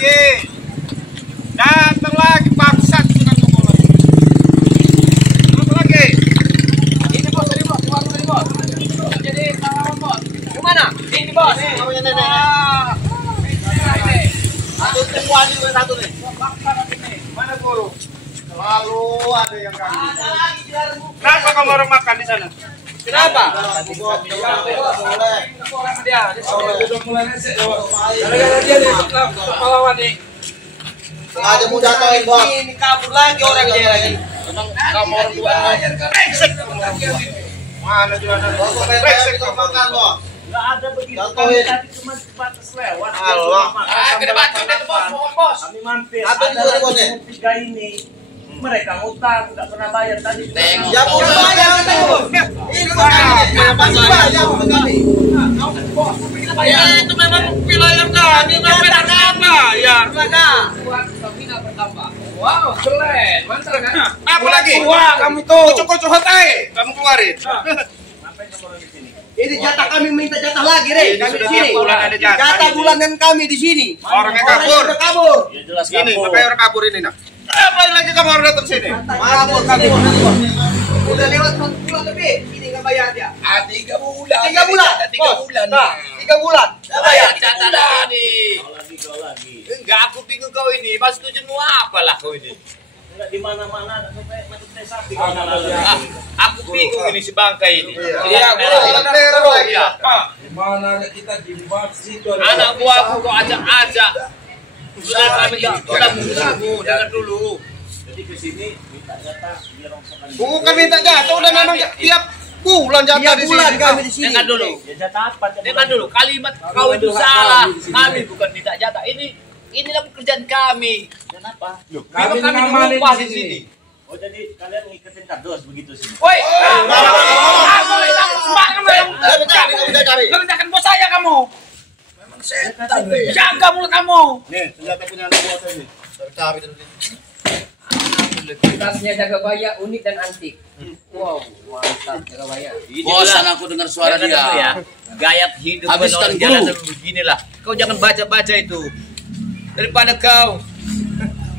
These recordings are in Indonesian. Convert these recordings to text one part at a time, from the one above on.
lagi. Datang lagi bangsat sudah ngomong lagi. Apa lagi? Ini bos, ini bos, ini bos. Jadi kawan bos. Gimana? Ini bos. Namanya nenek. Satu semua juga satu nih. Mana guru? Selalu ada yang ganggu. Kenapa kamu orang makan di sana? Kenapa? Ada muda toin bos. Ini kabur lagi orangnya lagi. Kamu orang tua bayar kan? Mana juga ada bos? Makan bos. Enggak ada begitu. Tadi cuma sebatas lewat. Allah. Gede bacot itu bos. Kami mampir. Ada tiga ini. Mereka ngutang, nggak pernah bayar tadi. Ya pun bayar tuh. Ini kenapa bayar kami? Ya itu memang wilayah kami, tapi bayar. Kami nggak bertambah. Wow, keren, mantap kan? Apa lagi? Wah, kamu itu. Kocok-kocok hotai, kamu keluarin. Ngapain kamu orang di sini? Ini jatah kami minta jatah lagi, Re. Kami di sini. Jatah bulanan kami di sini. Orangnya kabur. Ya jelas kabur. Ini, ngapain orang kabur ini, nak? Ngapain lagi kamu orang datang sini? Kabur. Udah lewat 1 bulan lebih. Ini nggak bayar dia. 3 bulan. 3 bulan. 3 bulan. Nah, 3 bulan. Nggak bayar. Jatah lagi. Kau lagi. Enggak, aku bingung kau ini. Mas tujuanmu apa lah kau ini? Enggak di mana-mana ada sampai mati sapi. Aku bingung ini si bangkai ini. Iya, orang daerah lagi. Di mana kita jilbab situ. Anak buahku kok ajak-ajak. Sudah kami udah mengganggu, jangan dulu. Jadi ke sini minta jatah biar rongsokan. Bukan minta jatah, udah memang tiap bulan jatah di sini. Kami di sini. Dengar dulu. Ya jatah apa? Dengar dulu, kalimat kau itu salah. Kami bukan minta jatah. Inilah pekerjaan kami. Dan apa? Kami upah di sini. Oh jadi kalian ngikutin kardus begitu sih? Woi, kerjakan bos saya kamu. Memang setan. Jaga mulut kamu. Nih, senjata punya anak buah saya nih. Cari dulu. Tasnya Jagabaya unik dan antik. Wow, mantap Jagabaya. Bosan aku dengar suara dia. Ya. Gaya hidup orang jalan beginilah. Kau jangan baca-baca itu. Daripada kau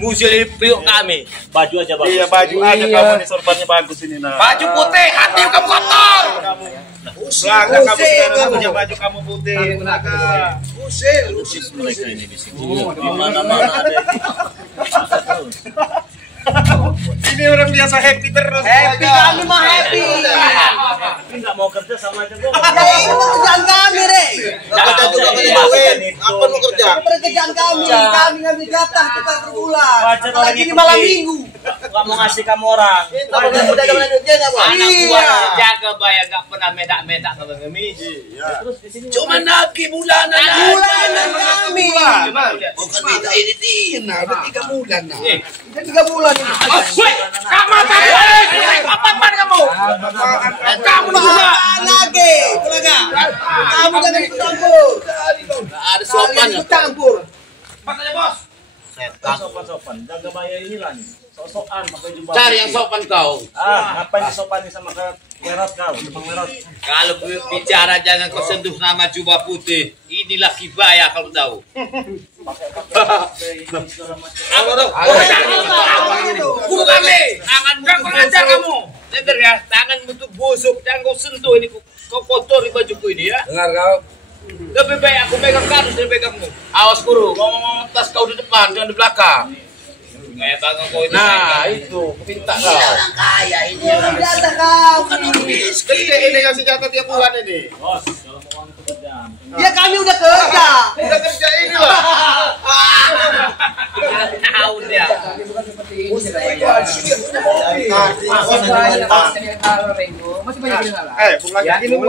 musuh piuk kami. Baju aja bagus. Iya, baju aja kamu nih sorbannya bagus ini nah. Baju putih, hati kamu kotor. Belaka kamu sekarang punya baju kamu putih. Belaka. Usis mereka ini di sini. Mana-mana ada. Ini orang biasa happy terus. Happy kami mah happy. Tapi nggak mau kerja sama aja gue. Ya itu pekerjaan kami, Re. Kerja juga kerjain. Apa mau kerja? Pekerjaan kami. Kami ngambil jatah kita per bulan. Wajar orang Apalagi di malam minggu. Nggak mau ngasih kamu orang. Apa udah ada duitnya enggak, Bang? Anak buah Jagabaya nggak pernah medak-medak sama kami. Terus di sini Cuma nagih bulanan. Bulanan kami. Bukan minta ini Tina, udah 3 bulan nah. Udah 3 bulan ini. Kamu apa kamu? Kamu juga lagi, kolega. Kamu jangan ikut campur. ada sopan Ikut campur. Katanya bos. sopan-sopan. Jagabaya inilah nih. Sok-sokan pakai jubah. Cari yang sopan kau. Ngapain disopanin sama merot kau? Jepang merot. Kalau bicara jangan kau sentuh nama jubah putih. Inilah kibaya kalau tahu. Pakai ini segala macam. Guru kami. Tanganmu pengajar kamu. Dengar ya, tanganmu tuh busuk, jangan kau sentuh ini. Kau kotori bajuku ini ya. Dengar kau. Lebih baik aku pegang kardus dari pegangmu. Awas guru, ngomong tas kau di depan, jangan di belakang. Kayak bangga kau itu. Nah itu, pinta kau. Orang kaya ini orang biasa kau. Bukan orang miskin. Ini kasih jatah tiap bulan ini. Bos, kalau mau uang itu kerjaan. Ya kami udah kerja. Udah kerja ini lah. Tahu dia. Masih banyak yang salah. Ya, ini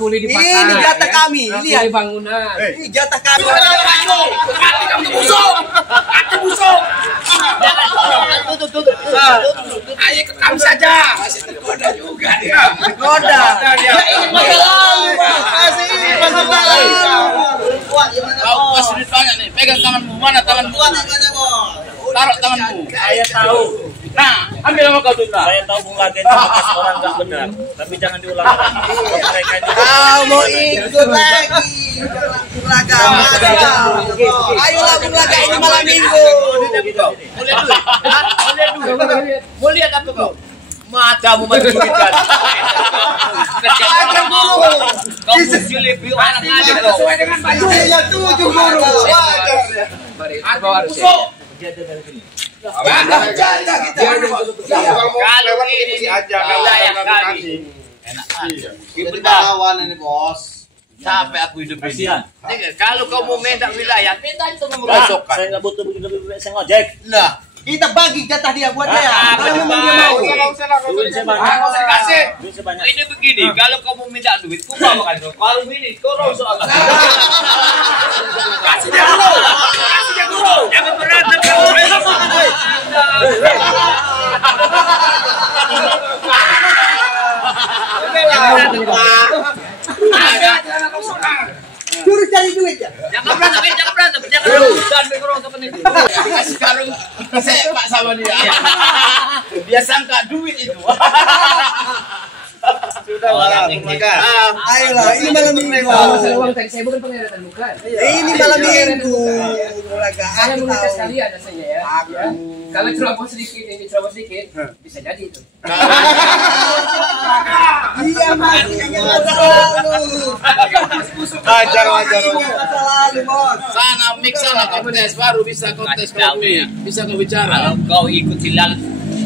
kuli di pasar. Ini jatah kami. Lihat Kuli bangunan. ini jatah kami. Hati kamu busuk. Hati busuk. Ayo kekam saja. Masih tergoda juga dia. Tergoda. Ya ini masalah. Masih ini masalah. Kau pas ditanya nih, pegang tanganmu, mana tanganmu? Taruh tanganmu. Saya tahu. Nah, ambil sama kau dulu. Saya tahu Bung Laga itu bekas orang nggak benar, tapi jangan diulang lagi. Mereka itu Kau mau ikut lagi? Bung Laga, ayolah Bung Laga, ini malam minggu. Mau lihat apa kau? Matamu mencurigakan. Kerja guru. Kau muncul lebih anak aja kau. Sesuai dengan baju ya 7 guru. Mari, bawa harus. Kalau ini wilayah kami. Enak aja. Kita lawan ini bos. Sampai aku hidup ini. Kalau kau mau minta wilayah, minta itu nomor Pak, besokan. saya nggak butuh begitu, saya ngojek. Nah, kita bagi jatah dia buat dia. Apa Kalau dia memang dia mau. Duit saya banyak. Kau usah dikasih. Duit saya banyak. Ini begini, kalau kau mau minta duit, kau bawa kan kau. Kalau ini, kau rosok agak. Kasih dia dulu. Kasih dia dulu. Jangan berantem kau. Curi cari duit ya. Jangan berantem, jangan berantem, jangan berantem. Jangan berantem. Kasih karung sepak sama dia. Dia sangka duit itu. Sudah lah, Bung Laga. Ayolah, ini malam minggu. Masalah uang tadi saya bukan pengeretan bukan. Ini malam minggu. Bung Laga, Saya aku meminta tahu. sekalian rasanya ya. Ya. Kalau ceroboh sedikit, ini ceroboh sedikit, bisa jadi itu. Dia masih ingat masa lalu. Wajar. Masa lalu, bos. Sana mix sana kontes baru bisa kontes kau bisa kau bicara. Kalau kau ikut silang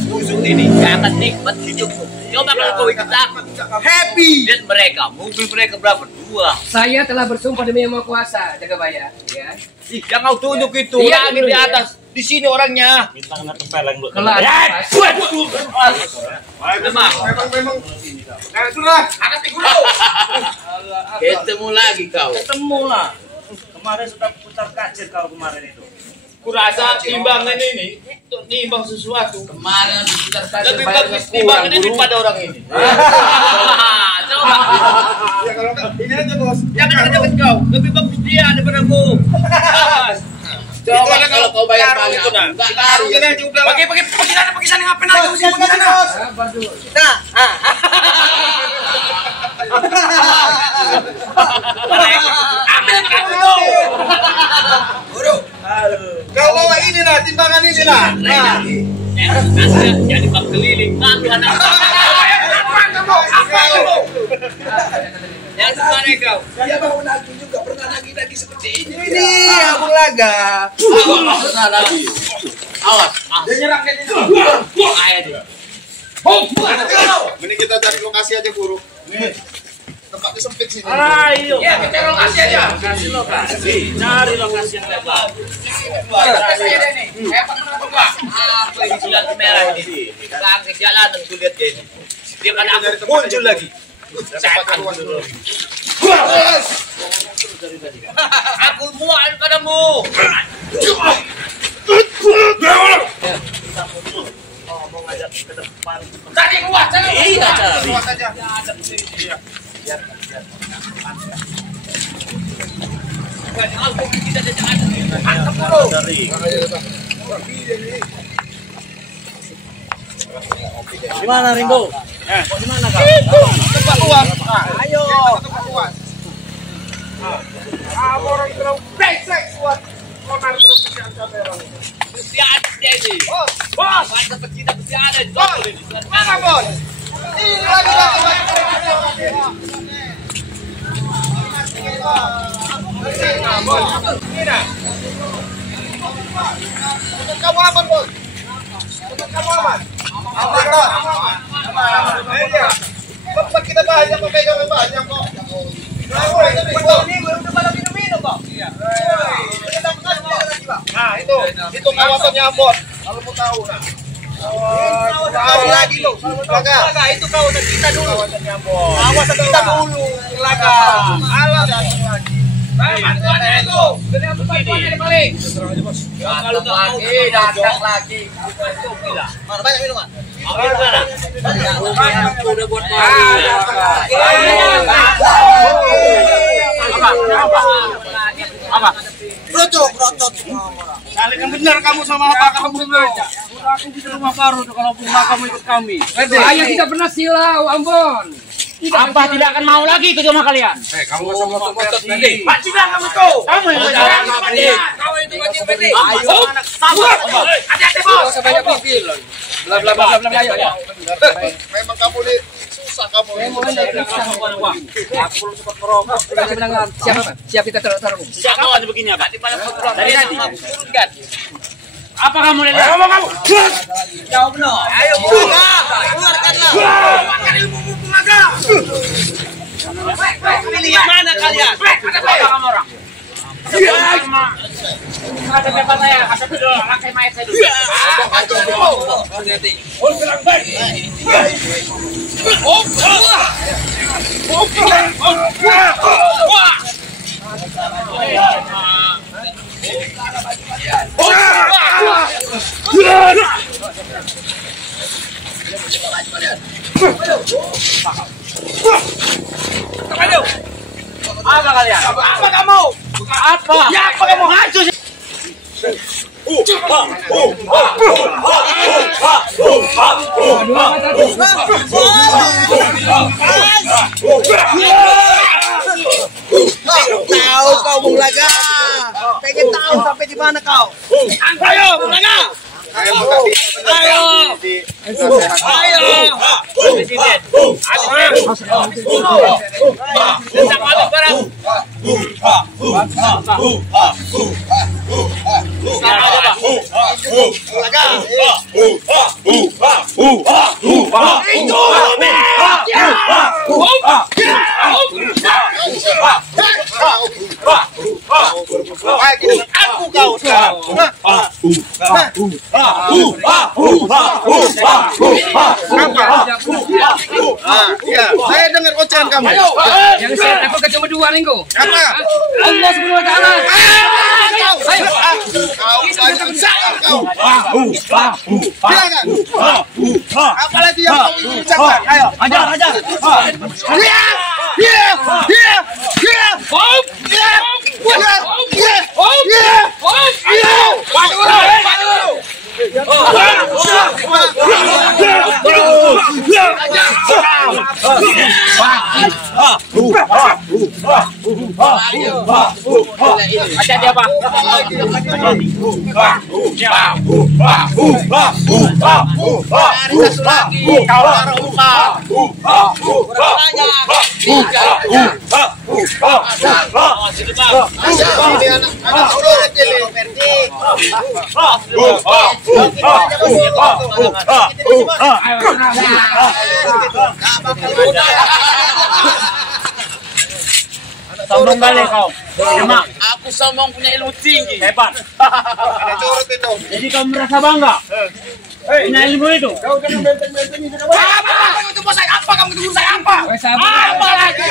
busuk ini, jangan nikmat hidupmu. Coba kalau kau ikut aku, Happy. lihat mereka, mobil mereka berapa? 2. Saya telah bersumpah demi Yang Maha Kuasa, Jagabaya. Ya. Ih, yang kau tunjuk itu, Iya, lagi di atas, di sini orangnya. Bintang nggak tempeleng bu. Kelak. Memang. Ketemu lagi kau. Ketemu lah. Kemarin sudah putar kacir kalau kemarin itu. Kurasa timbangan ini untuk nimbang sesuatu. Kemarin putar kacir Lebih bayar bagus kurang timbangan ini guru. daripada orang ini. Coba. Ya kalau ini aja, bos. Jangan jawab kau, lebih bagus dia daripada aku. Coba kalau kau bayar banyak. Enggak taruh Ini aja udah. Pergi sana ngapain lagi Bos, siap, siap, bos. Sabar dulu. Nah, Ambil kamu tuh. kau bawa ini lah, timbangan ini lah. Nah, Jadi bak keliling malu anak. Yang mana kau? Dia mau nagih juga pernah nagih seperti ini. ini ya Bung Laga. Pernah lagi. Awas. Dia nyerang ke sini. Ayo dia. Ini kita cari lokasi aja guru. Nih. Tempatnya sempit sini. Ayo. Ya kita lokasi aja. Kasih lokasi. Cari lokasi yang lebar. Apa ini jalan merah ini? Bang ke jalan aku lihat dia ini. Dia kan aku muncul lagi. Aku mual padamu. Mau ngajak ke depan. Tadi kuat, Iya cari. Aku tidak ada jalan. Dari. Di mana Ringo? Mau di mana kau? Tempat luar. Ayo. Tempat luar. Orang terlalu brengsek buat konar terus Mesti ada dia ini. Bos, Masa pecinta mesti ada. Bos, mana bos? Ini lagi. Kamu aman, bos? Kamu aman? Tempat kita banyak kok, pegangan banyak kok. Ini belum pada minum-minum kok. Iya. Nah, itu kawasannya Ambon. Kalau mau tahu nah. Tahu lagi lo. Laga, itu kawasan kita dulu. Kawasannya Ambon. Kawasan kita dulu. Laga. Alah datang lagi. bantuannya itu. Bantuannya balik. Kalau nggak mau datang lagi. Mana banyak minuman? Ambil mana? Udah buat Apa? Rotot. Kali yang benar kamu sama apa kamu ngajak. Aku di rumah baru kalau pulang kamu ikut kami. Saya tidak pernah silau, Ambon. Apa tidak akan mau lagi ke rumah kalian? Kamu masa motot nanti. Pak Cina kamu tuh. Kamu yang Kamu itu wajib berhenti. Ayo anak sama. Hati-hati bos. Banyak pipil. Bla bla bla bla ayo. Memang kamu nih susah kamu. Aku sempat merokok. Siap kita taruh. Sejak kapan begini apa? Dari tadi. Turunkan. Apa kamu lihat? Jauh benar. Ayo keluarkanlah. Keluarkan ilmu tenaga. Pilih yang mana kalian? Apa kamu orang? Ada tempat saya, ada video rakai mayat saya dulu. Apa kalian? Apa kamu? Apa? Ya apa kamu ngacu sih? Tahu kau Bulaga. Pengen tahu sampai di mana kau? Ayo, Bulaga. Ayo. Aku kau sekarang. Iya, saya dengar ocehan kamu. Yang saya takut cuma dua minggu. Apa? Allah Subhanahu wa taala. Silakan. Apalagi yang kau ingin ucapkan? Ayo, Hajar. Hati-hati apa? Sombong kali kau. Emak, Aku sombong punya ilmu tinggi. hebat. curut itu. Jadi kamu merasa bangga? Punya ilmu itu? Apa kamu itu bos saya? Apa kamu itu guru saya? Apa? Apa lagi?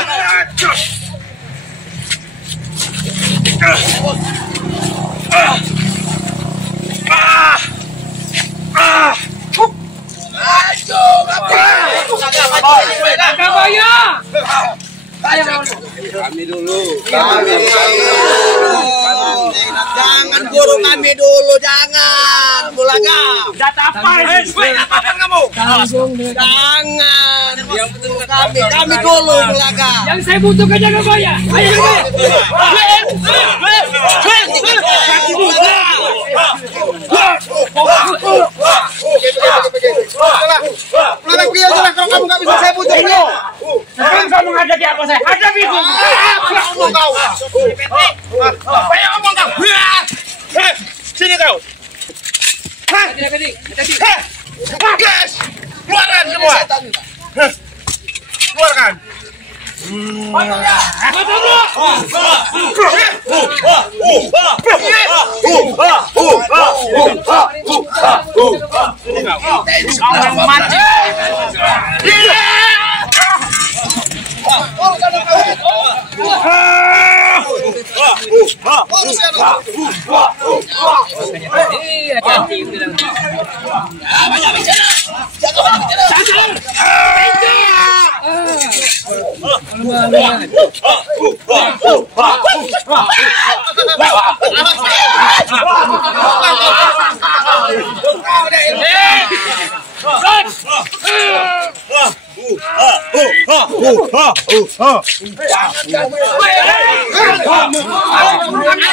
Kami dulu. Jangan guru kami dulu, jangan. Bulaga. Data apa? Apa kamu? Jangan. Kami dulu, Bulaga. Yang saya butuhkan jangan bayar. Ayo. Bulaga pergi aja lah, kalau kamu nggak bisa saya butuh. Sekarang kamu menghadapi apa saya? Hadapi itu. Apa yang ngomong kau? Sini kau. Guys, keluarkan semua. Keluarkan. Banyak bicara. Jangan banyak bicara.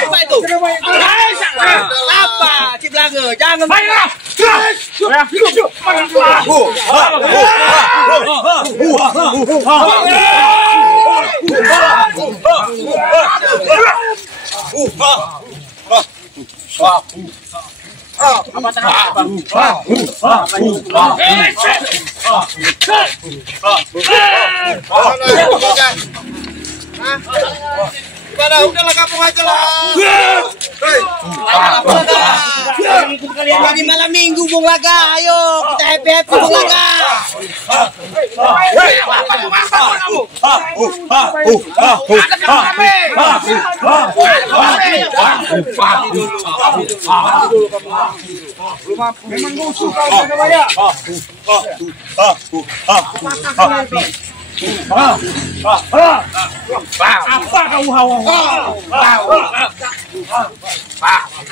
Apa itu? Apa? Ciblage, jangan. Udahlah kampung aja lah. Di malam minggu Bung Laga, ayo kita happy Bung Laga. Memang musuh kau Jaga Apa kau hawa?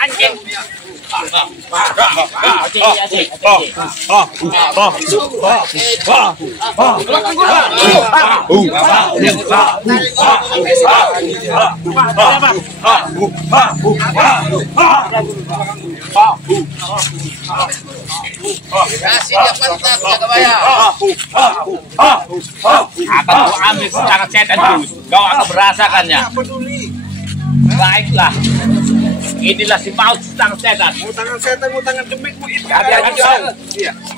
Anjing. Kasih dia pantat Jaga Bayar. Akan ku ambil secara setan terus. Kau akan merasakannya. Baiklah. Inilah si maut tangan setan. Tangan setan, tangan demik, itu. Hati-hati.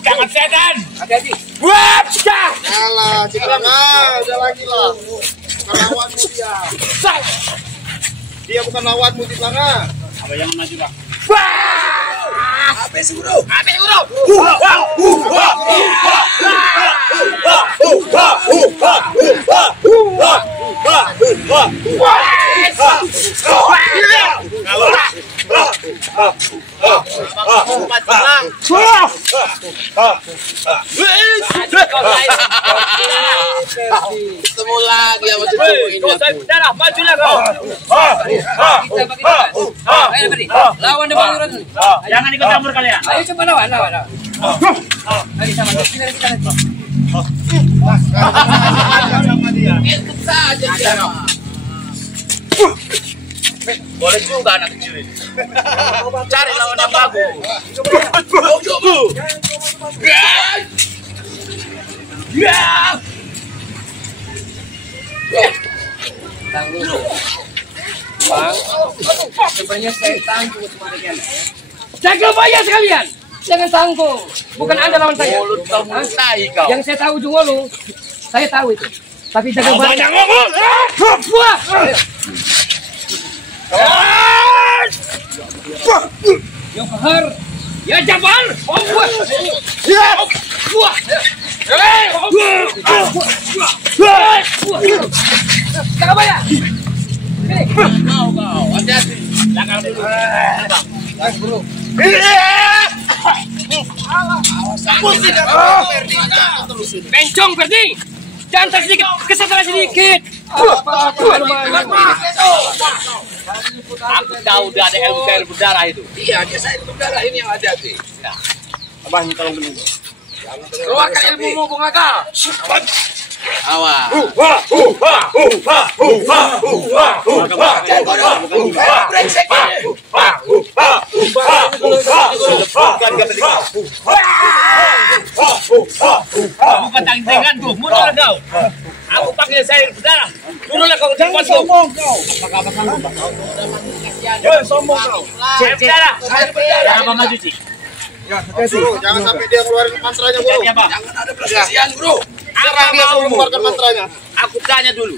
Tangan setan. Hati-hati. Wah, Alah, Ciblanga, udah lagi lah. Bukan lawanmu dia. Dia bukan lawanmu, Ciblanga. Apa yang maju lah? Habis guru. Ketemu lagi sama cucu ini. Darah, majulah kau. Ayo beri. Lawan depan urut. Jangan ikut campur kalian. Ayo coba lawan. Ayo sama kita nanti. Ikut saja dia. Boleh juga anak kecil ini. Cari lawan yang bagus. Sebenarnya saya tangguh sama kalian. Jaga Bayar sekalian. Jangan tangguh. Bukan Anda lawan saya. Mulut kamu tai kau. Yang saya tahu juga lu. Saya tahu itu. Tapi jaga Bayar. Banyak ngomong. Wah. Yo kahar. Ya Jabal. Wah. Jaga Bayar. Kau. Hati-hati. Jangan dulu. Bencong Ferdi. Jangan sedikit, kesadaran sedikit. Aku tahu dia ada ilmu cair berdarah itu. Iya, dia saya berdarah ini yang hati-hati. Abang tolong dulu. Keluarkan ilmumu Bung Laga. Awas. Brengsek. Bukan tanggunganku, mundur kau. Aku panggil saya berdarah. Turunlah kau cepat kau. Jangan sombong kau. Saya berdarah. Apa maju sih? Jangan sampai dia keluarin mantranya, Bro. Siapa? Jangan ada perselisihan, Bro. Serang dia sebelum keluarkan mantranya. Aku tanya dulu.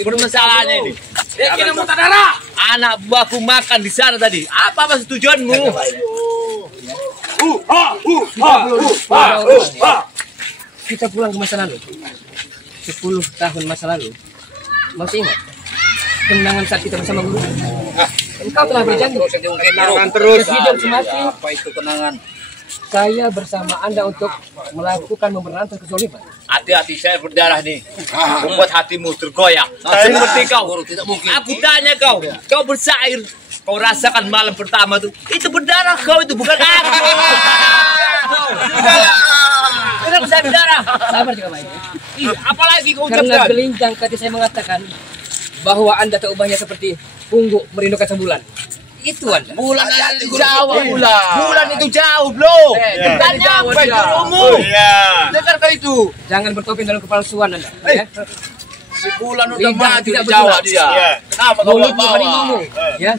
Bermasalahnya ini. Dia kena muntah darah. Anak buahku makan di sana tadi. Apa maksud tujuanmu? Kita pulang ke masa lalu. 10 tahun masa lalu. Masih ingat? Kenangan saat kita bersama guru. Engkau telah berjanji. Kenangan terus. Hidup semati. Apa itu kenangan? Saya bersama Anda untuk melakukan memberantas kezaliman. Hati-hati saya berdarah nih. Membuat hatimu tergoyah. Seperti kau. Aku tanya kau. Kau bersair. Kau rasakan malam pertama tuh. Itu berdarah kau itu bukan aku. Benar saya bicara. Sabar juga baik. Ih, apalagi kau Karena ucapkan? gelincang hati saya mengatakan bahwa Anda tak ubahnya seperti pungguk merindukan sebulan. Itu Anda. Bulan itu jauh bulan. Bulan itu jauh, belum. Tanya Jauh apa dia. jurumu? Dengar kau itu. Jangan bertopeng dalam kepalsuan Anda. Ya. Si bulan udah Lidah mati tidak di Jawa bergerak. dia. Kenapa kau Mulutmu bawa? harimaumu. Ya.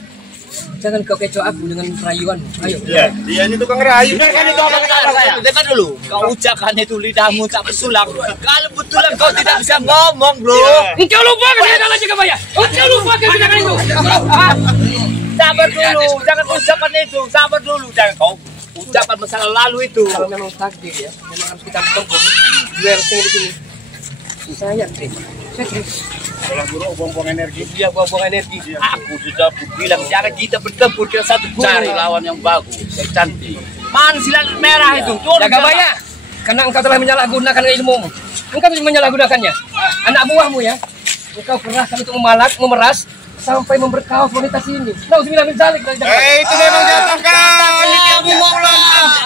Jangan kau kecoh aku dengan rayuanmu. Ayo. Iya, dia ini tukang rayu. Dengar itu apa kata saya? Dengar dulu. Kau ucapkan itu lidahmu tak bersulang. Kalau betulan kau tidak bisa ngomong, bro. Engkau lupa kesenangan juga Maya. Engkau lupa kesenangan itu. Sabar dulu, jangan ucapkan itu. Sabar dulu, jangan kau ucapkan masa lalu itu. Kalau memang takdir ya, memang harus kita bertempur. Dua yang tinggal di sini. Saya terima. Saya terima. Kalau guru buang-buang energi. Dia buang-buang energi. Aku sudah bilang jangan kita bertempur ke satu guru. Cari lawan yang bagus, yang cantik. Man silat merah itu. Turun Jaga sana. Maya. Karena engkau telah menyalahgunakan ilmumu. Engkau menyalahgunakannya. Anak buahmu ya. Engkau kerahkan untuk memeras sampai memberkaus wanita sini. Nauzubillah min dzalik. Itu memang jatuh kau. Kamu mau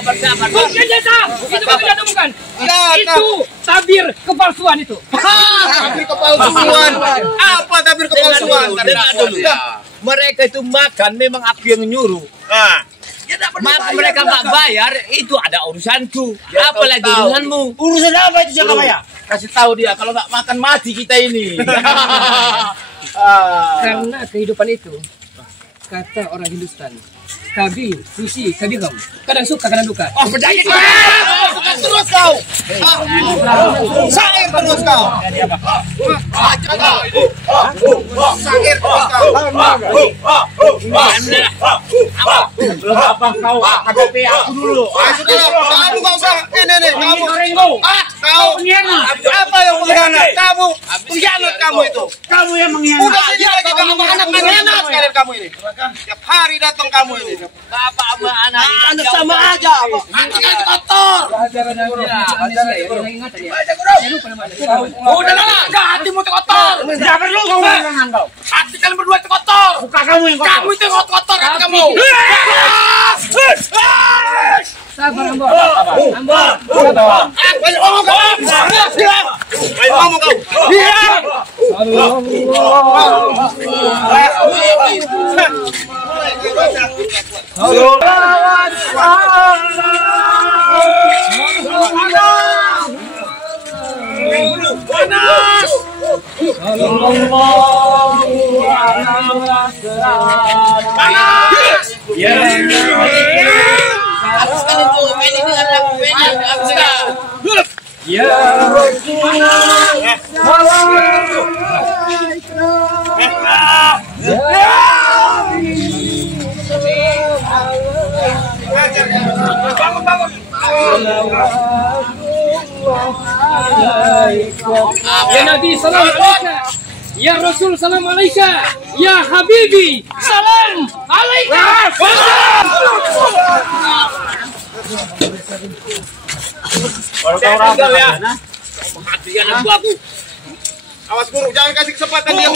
Sabar. Bukan jatah. Itu bukan jatah bukan. Jatah. Itu tabir kepalsuan itu. Tabir kepalsuan. Apa tabir kepalsuan? Dengar dulu. Mereka itu makan memang aku yang nyuruh. Nah, Maka mereka nggak bayar, itu ada urusanku. Ya, Apalagi kau tahu. urusanmu. Urusan apa itu Jaka Maya? Kasih tahu dia kalau nggak makan mati kita ini. Karena kehidupan itu kata orang Hindustan. Kabi, susi, kabigam. Kadang suka, kadang duka. Oh, penyakit. terus kau. Sair terus kau. Sair terus kau. Apa kau hadapi aku dulu? Kamu nggak usah. Ini kamu. Rengo. Kau apa yang mengkhianat? Kamu pengkhianat kamu itu. Kamu yang mengkhianati. Udah saja lagi kamu anak mengkhianat sekalian kamu ini. Tiap hari datang kamu ini. Bapak sama anak. Anak sama aja. Hati kan kotor. Udah lah, enggak hatimu itu kotor. Tidak perlu kau mengenang kau. Hati kalian berdua itu kotor. Buka kamu yang kotor. Kamu itu yang kotor hati kamu. Sabar, Ambo. Ambo. Ngomong kau. Habiskan itu, ini anak ini habiskan. Ya Nabi salam alaika. Ya Rasul salam alaika. Ya Habibi salam alaika. Saya tinggal ya. Hati anak buahku. Awas guru, jangan kasih kesempatan dia.